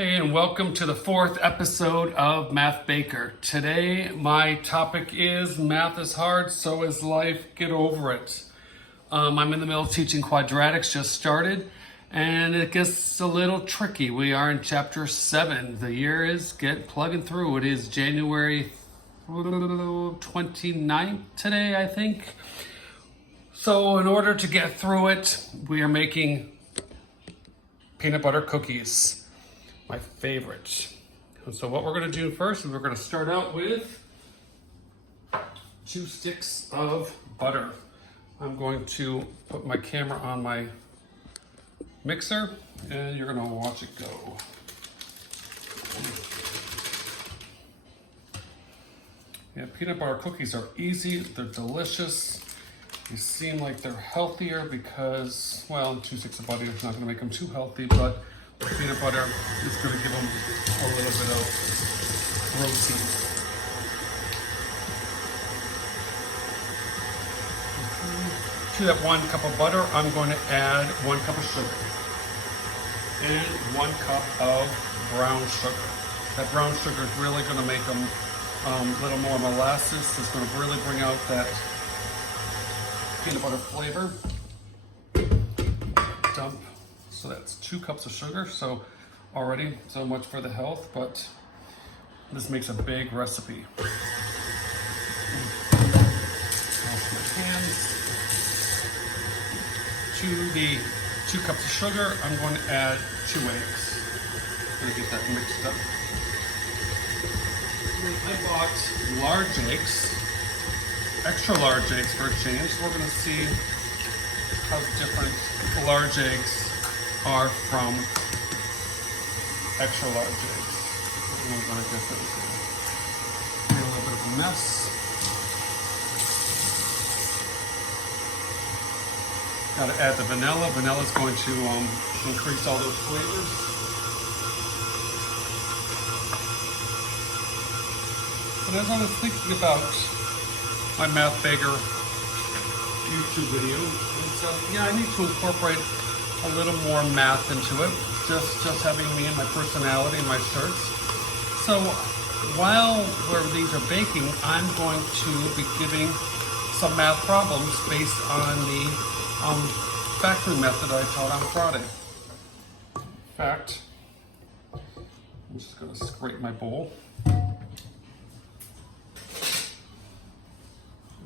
Hey, and welcome to the fourth episode of Math Baker. Today, my topic is math is hard, so is life. Get over it. I'm in the middle of teaching quadratics, just started, and it gets a little tricky. We are in chapter 7. The year is plugging through. It is January 29th today, I think. So in order to get through it, we are making peanut butter cookies. My favorite. And so what we're going to do first is we're going to start out with 2 sticks of butter. I'm going to put my camera on my mixer and you're going to watch it go. Yeah, peanut butter cookies are easy, they're delicious. They seem like they're healthier because, well, 2 sticks of butter is not going to make them too healthy, but peanut butter is going to give them a little bit of protein. To that 1 cup of butter, I'm going to add 1 cup of sugar and 1 cup of brown sugar. That brown sugar is really going to make them a little more molasses. It's going to really bring out that peanut butter flavor. Dump. So that's 2 cups of sugar, so already so much for the health, but this makes a big recipe. Wash my hands. To the 2 cups of sugar, I'm going to add 2 eggs. I'm going to get that mixed up. I bought large eggs, extra large eggs for a change. We're going to see how different large eggs are from extra large eggs. I'm going to get those in. Made a little bit of a mess. Got to add the vanilla. Vanilla is going to increase all those flavors. But as I was thinking about my Math Baker YouTube video, yeah, I need to incorporate a little more math into it, just having me and my personality and my shirts. So while these are baking, I'm going to be giving some math problems based on the factory method I taught on Friday. In fact, I'm just going to scrape my bowl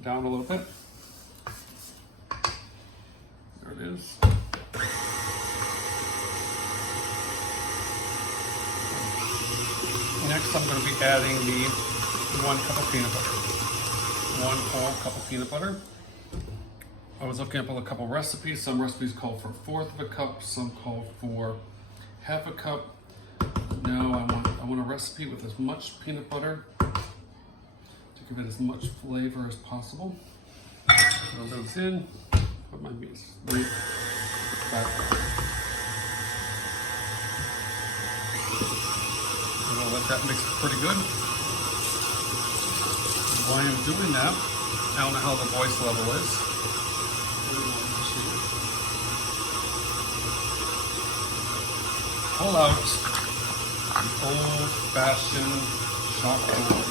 down a little bit. There it is. Next, I'm going to be adding the 1 cup of peanut butter. 1 whole cup of peanut butter. I was looking up a couple recipes. Some recipes call for 1/4 of a cup. Some call for 1/2 a cup. No, I want a recipe with as much peanut butter to give it as much flavor as possible. Throw those in. Put my meat back. I'm going to let that mix pretty good. While I'm doing that, I don't know how the voice level is. Pull out an old-fashioned chalkboard.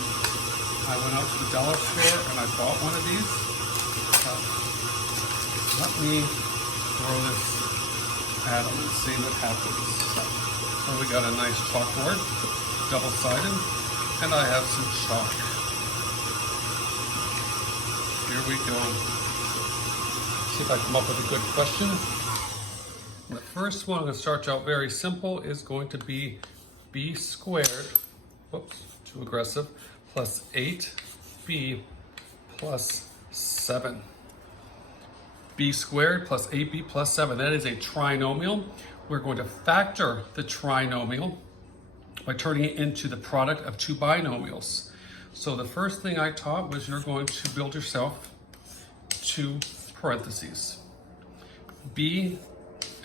I went out to the dollar store and I bought one of these. Let me throw this at them and see what happens. So we got a nice chalkboard, double-sided, and I have some chalk. Here we go. See if I come up with a good question. The first one, I'm going to start out very simple, is going to be b squared, whoops, too aggressive, plus 8b plus 7. b squared plus 8b plus 7. That is a trinomial. We're going to factor the trinomial by turning it into the product of 2 binomials. So the first thing I taught was you're going to build yourself 2 parentheses. b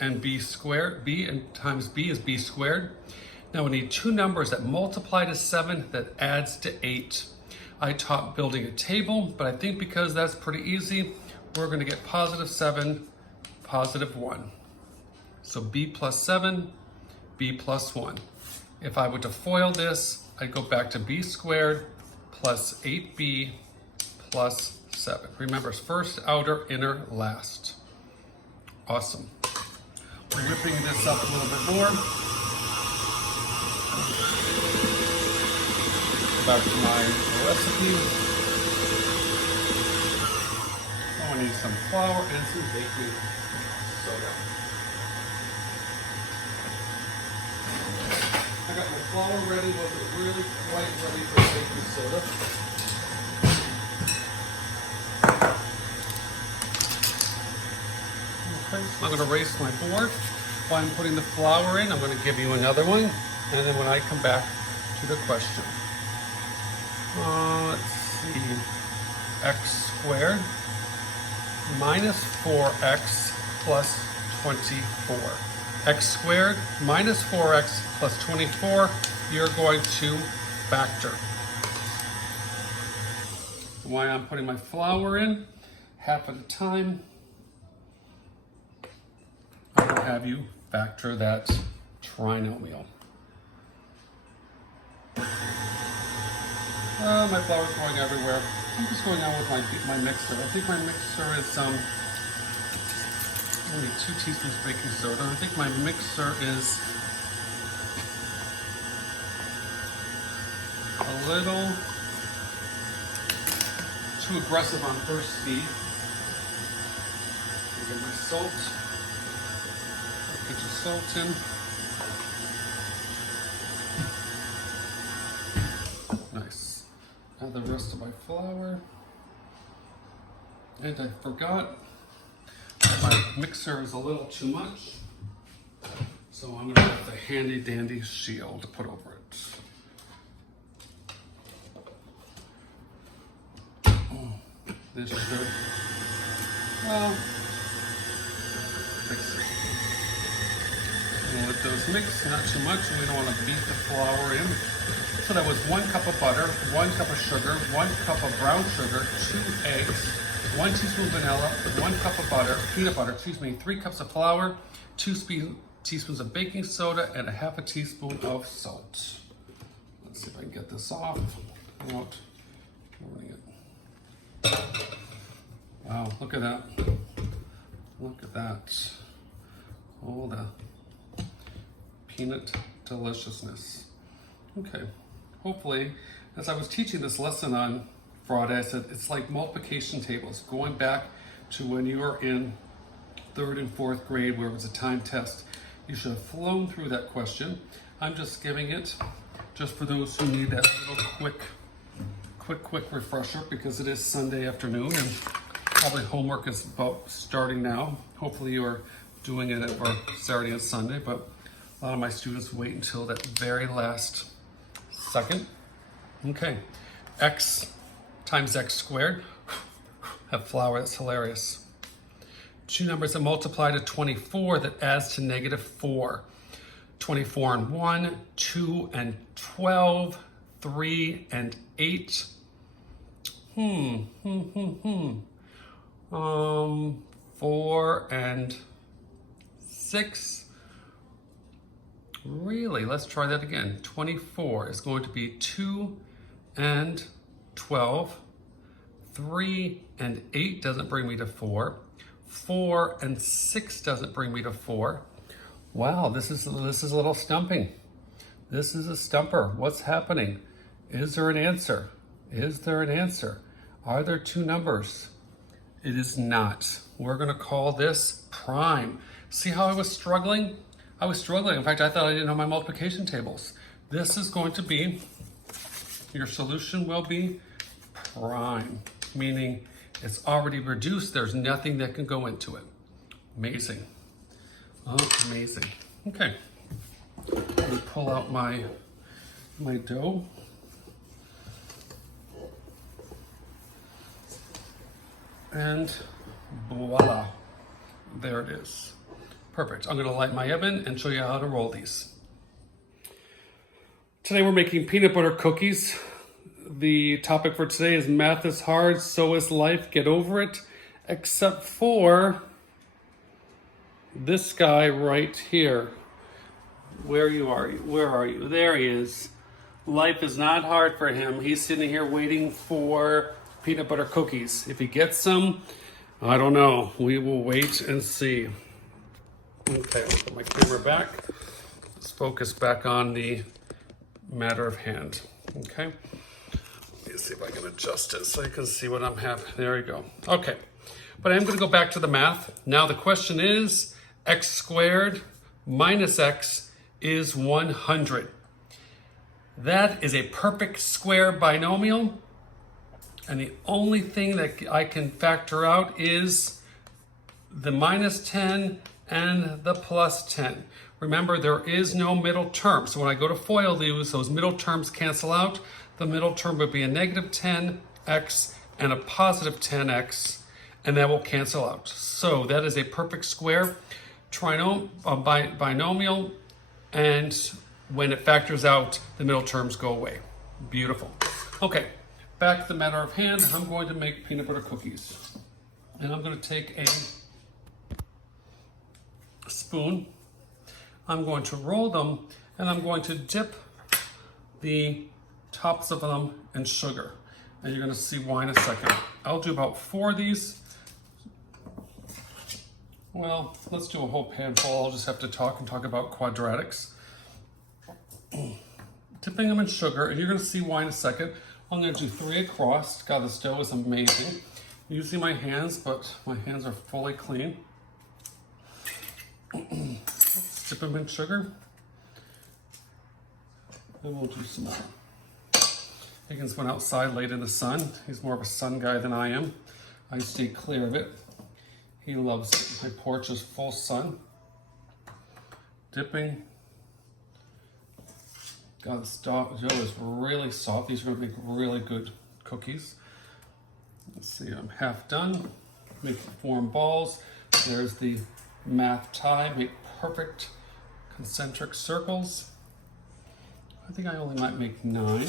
and b squared, b and times b is b squared. Now we need 2 numbers that multiply to 7 that adds to 8. I taught building a table, but I think because that's pretty easy, we're going to get positive 7, positive 1. So b plus 7, b plus 1. If I were to FOIL this, I'd go back to b squared plus 8b plus 7. Remember, it's first, outer, inner, last. Awesome. Whipping this up a little bit more. Back to my recipe. Oh, I need some flour and some baking soda. I got my flour ready, wasn't really quite ready for baking soda. Okay, I'm going to erase my board. While I'm putting the flour in, I'm going to give you another one, and then when I come back to the question. Let's see, x squared minus 4x plus 24. X squared minus 4x plus 24, you're going to factor. While I'm putting my flour in, half at a time, I will have you factor that trinomial. My flour's going everywhere. I'm just going on with my mixer. I think my mixer is only 2 teaspoons baking soda. I think my mixer is a little too aggressive on first speed. Get my salt. Get your salt in. Nice. Add the rest of my flour. And I forgot that my mixer is a little too much. So I'm gonna have the handy dandy shield to put over it. This should, well, mix it. And let those mix, not too much, and we don't want to beat the flour in. So that was 1 cup of butter, 1 cup of sugar, 1 cup of brown sugar, 2 eggs, 1 teaspoon vanilla, 1 cup of butter, peanut butter, 3 cups of flour, 2 teaspoons of baking soda, and a half a teaspoon of salt. Let's see if I can get this off without ruining it. Wow, look at that. Look at that. Oh, the peanut deliciousness. Okay, hopefully, as I was teaching this lesson on Friday, I said it's like multiplication tables, going back to when you were in 3rd and 4th grade where it was a time test. You should have flown through that question. I'm just giving it just for those who need that little quick refresher, because it is Sunday afternoon and probably homework is about starting now. Hopefully you are doing it for Saturday and Sunday, but a lot of my students wait until that very last second. Okay, x times x squared. Have flour, that's hilarious. 2 numbers that multiply to 24 that adds to -4. 24 and 1, 2 and 12, 3 and 8. 4 and 6. Really, let's try that again. 24 is going to be 2 and 12. 3 and 8 doesn't bring me to 4. 4 and 6 doesn't bring me to 4. Wow, this is a little stumping. This is a stumper. What's happening? Is there an answer? Is there an answer? Are there 2 numbers? It is not. We're going to call this prime. See how I was struggling? I was struggling. In fact, I thought I didn't know my multiplication tables. This is going to be, your solution will be prime, meaning it's already reduced. There's nothing that can go into it. Amazing. Oh, amazing. Okay. Let me pull out my dough. And voila, there it is. Perfect. I'm gonna light my oven and show you how to roll these. Today we're making peanut butter cookies. The topic for today is math is hard, so is life, get over it. Except for this guy right here. Where are you? Where are you? There he is. Life is not hard for him. He's sitting here waiting for peanut butter cookies. If he gets some, I don't know. We will wait and see. Okay, I'll put my camera back. Let's focus back on the matter of hand. Okay. Let me see if I can adjust it so you can see what I'm having. There we go. Okay. But I'm going to go back to the math. Now the question is, x squared minus x is 100. That is a perfect square binomial. And the only thing that I can factor out is the minus 10 and the plus 10. Remember, there is no middle term. So when I go to FOIL these, those middle terms cancel out. The middle term would be a negative 10x and a positive 10x, and that will cancel out. So that is a perfect square binomial, and when it factors out, the middle terms go away. Beautiful. Okay, back to the matter of hand. I'm going to make peanut butter cookies. And I'm going to take a spoon. I'm going to roll them, and I'm going to dip the tops of them in sugar. And you're going to see why in a second. I'll do about 4 of these. Well, let's do a whole pan full. I'll just have to talk about quadratics. Dipping them in sugar, and you're going to see why in a second. I'm going to do 3 across. God, this dough is amazing. Using my hands, but my hands are fully clean. Let's dip them in sugar. And we'll do some more. Higgins went outside late in the sun. He's more of a sun guy than I am. I stay clear of it. He loves it. My porch is full sun. Dipping. God, this dough is really soft. These are going to make really good cookies. Let's see, I'm half done. Form balls. There's the math tie. Make perfect concentric circles. I think I only might make 9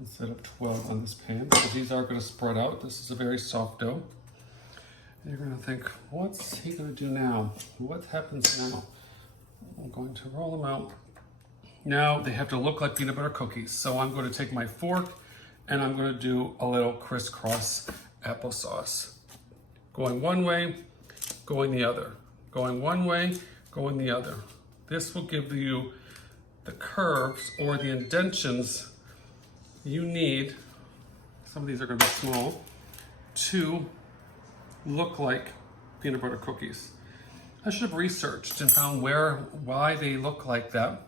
instead of 12 on this pan, because these are going to spread out. This is a very soft dough. And you're going to think, what's he going to do now? What happens now? I'm going to roll them out. Now they have to look like peanut butter cookies. So I'm going to take my fork and I'm going to do a little crisscross applesauce. Going one way, going the other. Going one way, going the other. This will give you the curves or the indentions you need, some of these are going to be small, to look like peanut butter cookies. I should have researched and found why they look like that,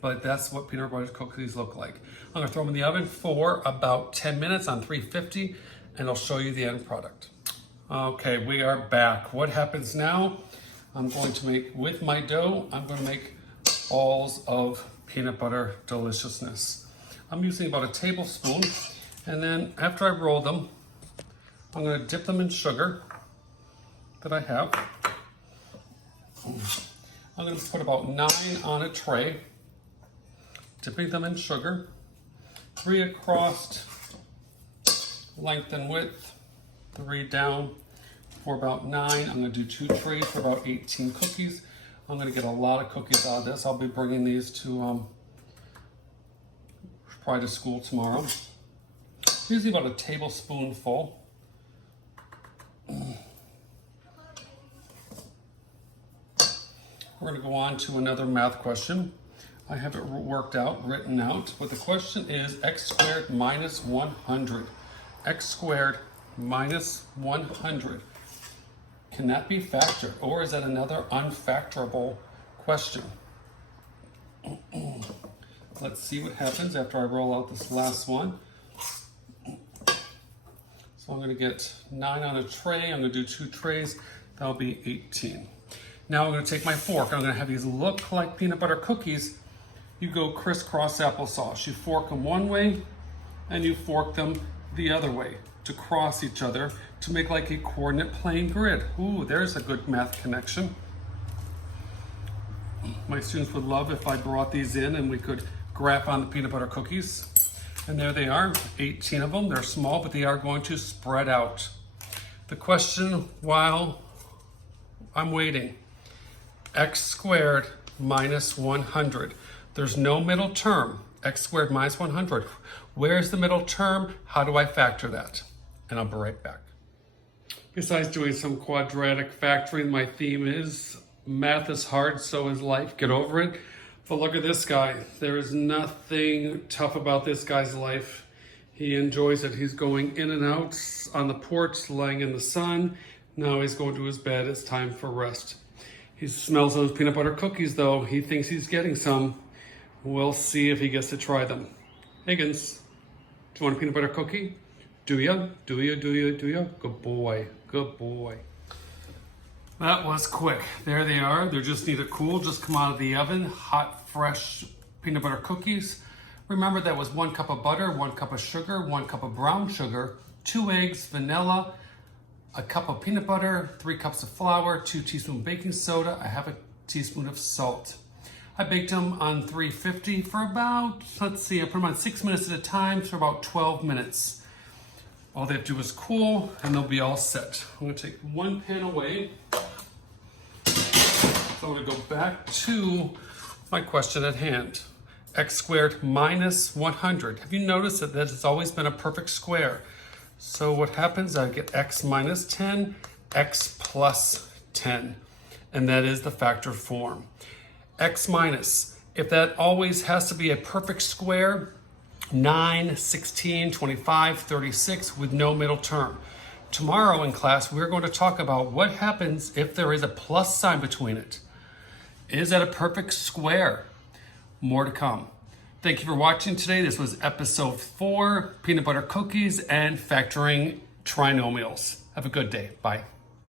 but that's what peanut butter cookies look like. I'm going to throw them in the oven for about 10 minutes on 350, and I'll show you the end product. Okay, we are back. What happens now? I'm going to make, with my dough, I'm going to make balls of peanut butter deliciousness. I'm using about a tablespoon, and then after I roll them, I'm going to dip them in sugar that I have. I'm going to put about 9 on a tray, dipping them in sugar, 3 across, length and width, 3 down for about 9. I'm going to do 2 trays for about 18 cookies. I'm going to get a lot of cookies out of this. I'll be bringing these to probably to school tomorrow. Usually about a tablespoonful. We're going to go on to another math question. I have it worked out, written out, but the question is x squared minus 100. X squared minus 100. Can that be factored, or is that another unfactorable question? Let's see what happens after I roll out this last one. So I'm going to get 9 on a tray. I'm going to do 2 trays. That'll be 18. Now I'm going to take my fork. I'm going to have these look like peanut butter cookies. You go crisscross applesauce. You fork them one way and you fork them the other way to cross each other to make like a coordinate plane grid. Ooh, there's a good math connection. My students would love if I brought these in and we could graph on the peanut butter cookies. And there they are, 18 of them. They're small, but they are going to spread out. The question while I'm waiting, x squared minus 100. There's no middle term. X squared minus 100. Where's the middle term? How do I factor that? And I'll be right back. Besides doing some quadratic factoring, my theme is math is hard, so is life. Get over it. But look at this guy. There is nothing tough about this guy's life. He enjoys it. He's going in and out on the porch, lying in the sun. Now he's going to his bed. It's time for rest. He smells those peanut butter cookies, though. He thinks he's getting some. We'll see if he gets to try them. Higgins, do you want a peanut butter cookie? Do ya? Do ya? Do ya? Do ya? Good boy. Good boy. That was quick. There they are. They just need to cool. Just come out of the oven. Hot, fresh peanut butter cookies. Remember that was 1 cup of butter, 1 cup of sugar, 1 cup of brown sugar, 2 eggs, vanilla, a cup of peanut butter, 3 cups of flour, 2 teaspoons baking soda, I have a teaspoon of salt. I baked them on 350 for about, let's see, I put them on 6 minutes at a time for about 12 minutes. All they have to do is cool and they'll be all set. I'm gonna take one pan away. So I'm gonna go back to my question at hand. X squared minus 100. Have you noticed that has always been a perfect square? So what happens, I get x minus 10, x plus 10. And that is the factor form. X minus, if that always has to be a perfect square, 9, 16, 25, 36 with no middle term. Tomorrow in class, we're going to talk about what happens if there is a plus sign between it. Is that a perfect square? More to come. Thank you for watching today. This was episode 4, peanut butter cookies and factoring trinomials. Have a good day. Bye.